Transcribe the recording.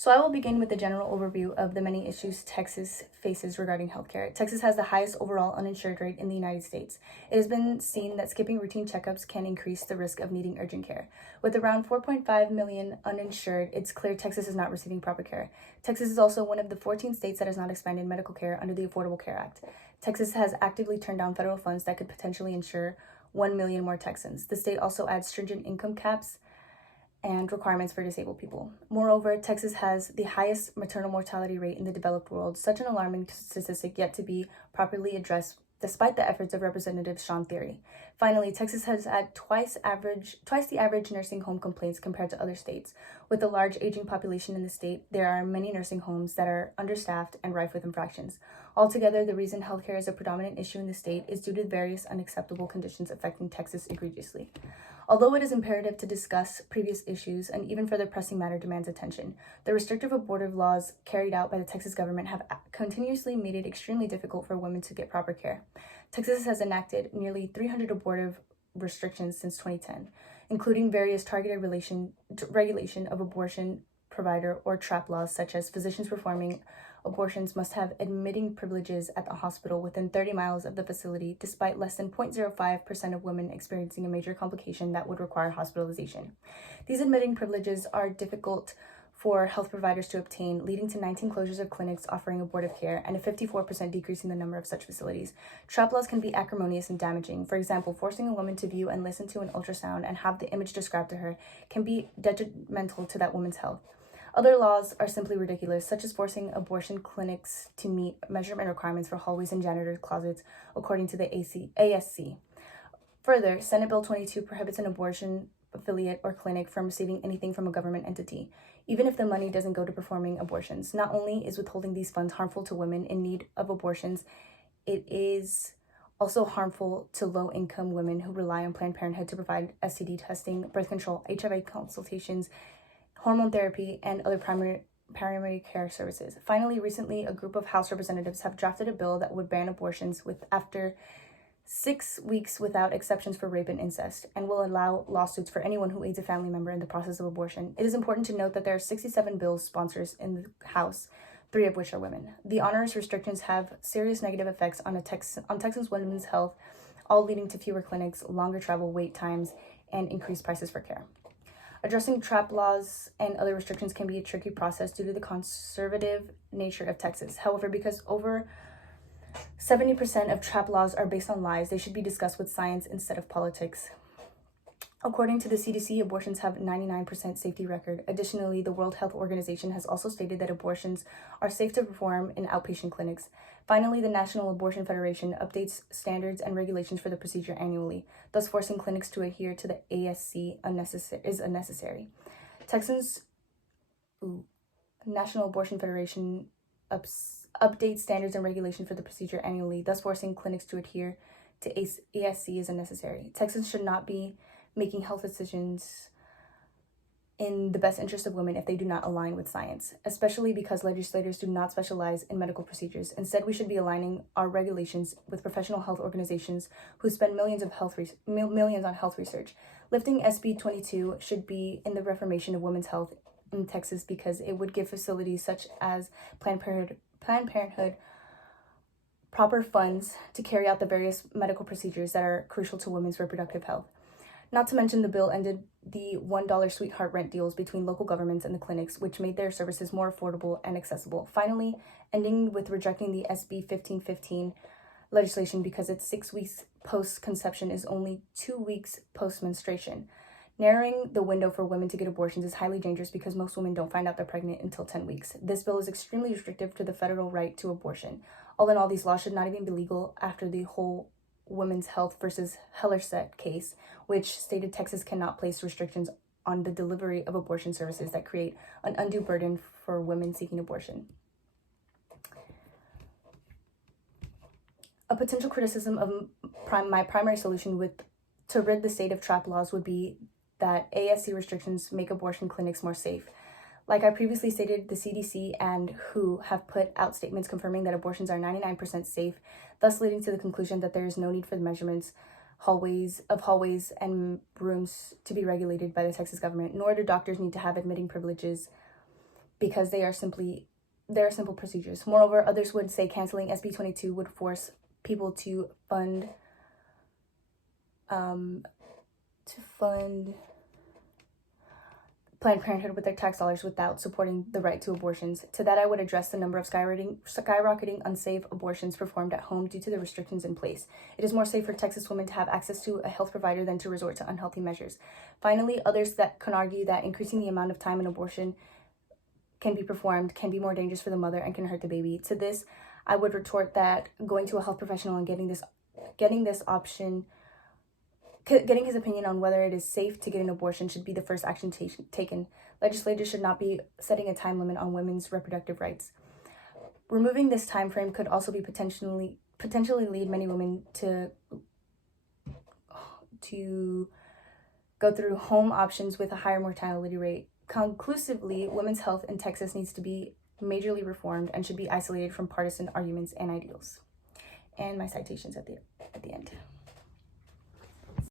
So I will begin with the general overview of the many issues Texas faces regarding healthcare. Texas has the highest overall uninsured rate in the United States. It has been seen that skipping routine checkups can increase the risk of needing urgent care. With around 4.5 million uninsured, it's clear Texas is not receiving proper care. Texas is also one of the 14 states that has not expanded medical care under the Affordable Care Act. Texas has actively turned down federal funds that could potentially insure 1 million more Texans. The state also adds stringent income caps and requirements for disabled people. Moreover, Texas has the highest maternal mortality rate in the developed world, such an alarming statistic yet to be properly addressed despite the efforts of Representative Sean Thierry. Finally, Texas has had twice the average nursing home complaints compared to other states. With a large aging population in the state, there are many nursing homes that are understaffed and rife with infractions. Altogether, the reason healthcare is a predominant issue in the state is due to various unacceptable conditions affecting Texas egregiously. Although it is imperative to discuss previous issues, an even further pressing matter demands attention. The restrictive abortive laws carried out by the Texas government have continuously made it extremely difficult for women to get proper care. Texas has enacted nearly 300 abortive restrictions since 2010, including various targeted regulation of abortion provider or trap laws, such as physicians performing abortions must have admitting privileges at the hospital within 30 miles of the facility, despite less than 0.05% of women experiencing a major complication that would require hospitalization. These admitting privileges are difficult for health providers to obtain, leading to 19 closures of clinics offering abortive care and a 54% decrease in the number of such facilities. Trap laws can be acrimonious and damaging. For example, forcing a woman to view and listen to an ultrasound and have the image described to her can be detrimental to that woman's health. Other laws are simply ridiculous, such as forcing abortion clinics to meet measurement requirements for hallways and janitor's closets, according to the ASC. Further, Senate Bill 22 prohibits an abortion affiliate or clinic from receiving anything from a government entity, even if the money doesn't go to performing abortions. Not only is withholding these funds harmful to women in need of abortions, it is also harmful to low-income women who rely on Planned Parenthood to provide STD testing, birth control, HIV consultations, hormone therapy, and other primary care services. Finally, recently, a group of House representatives have drafted a bill that would ban abortions after 6 weeks without exceptions for rape and incest, and will allow lawsuits for anyone who aids a family member in the process of abortion. It is important to note that there are 67 bill sponsors in the House, 3 of which are women. The onerous restrictions have serious negative effects on Texas women's health, all leading to fewer clinics, longer travel wait times, and increased prices for care. Addressing trap laws and other restrictions can be a tricky process due to the conservative nature of Texas. However, because over 70% of trap laws are based on lies, they should be discussed with science instead of politics. According to the CDC, abortions have a 99% safety record. Additionally, the World Health Organization has also stated that abortions are safe to perform in outpatient clinics. Finally, the National Abortion Federation updates standards and regulations for the procedure annually, thus forcing clinics to adhere to the ASC is unnecessary. Texas National Abortion Federation updates standards and regulations for the procedure annually, thus forcing clinics to adhere to ASC is unnecessary. Texans should not be making health decisions in the best interest of women if they do not align with science, especially because legislators do not specialize in medical procedures. Instead, we should be aligning our regulations with professional health organizations who spend millions on health research. Lifting SB 22 should be in the reformation of women's health in Texas, because it would give facilities such as Planned Parenthood proper funds to carry out the various medical procedures that are crucial to women's reproductive health. Not to mention, the bill ended the $1 sweetheart rent deals between local governments and the clinics, which made their services more affordable and accessible. Finally, ending with rejecting the SB 1515 legislation because it's 6 weeks post-conception is only 2 weeks post-menstruation. Narrowing the window for women to get abortions is highly dangerous because most women don't find out they're pregnant until 10 weeks. This bill is extremely restrictive to the federal right to abortion. All in all, these laws should not even be legal after the whole Women's Health versus Hellerstedt case, which stated Texas cannot place restrictions on the delivery of abortion services that create an undue burden for women seeking abortion. A potential criticism of my primary solution to rid the state of trap laws would be that ASC restrictions make abortion clinics more safe. Like I previously stated, the CDC and WHO have put out statements confirming that abortions are 99% safe, thus leading to the conclusion that there is no need for the measurements hallways and rooms to be regulated by the Texas government, nor do doctors need to have admitting privileges because they are simple procedures. Moreover, others would say canceling SB 22 would force people to fund Planned Parenthood with their tax dollars without supporting the right to abortions. To that, I would address the number of skyrocketing unsafe abortions performed at home due to the restrictions in place. It is more safe for Texas women to have access to a health provider than to resort to unhealthy measures. Finally, others that can argue that increasing the amount of time an abortion can be performed can be more dangerous for the mother and can hurt the baby. To this, I would retort that going to a health professional and getting his opinion on whether it is safe to get an abortion should be the first action taken. Legislators should not be setting a time limit on women's reproductive rights. Removing this time frame could also be potentially lead many women to go through home options with a higher mortality rate. Conclusively, women's health in Texas needs to be majorly reformed and should be isolated from partisan arguments and ideals. And my citations at the end.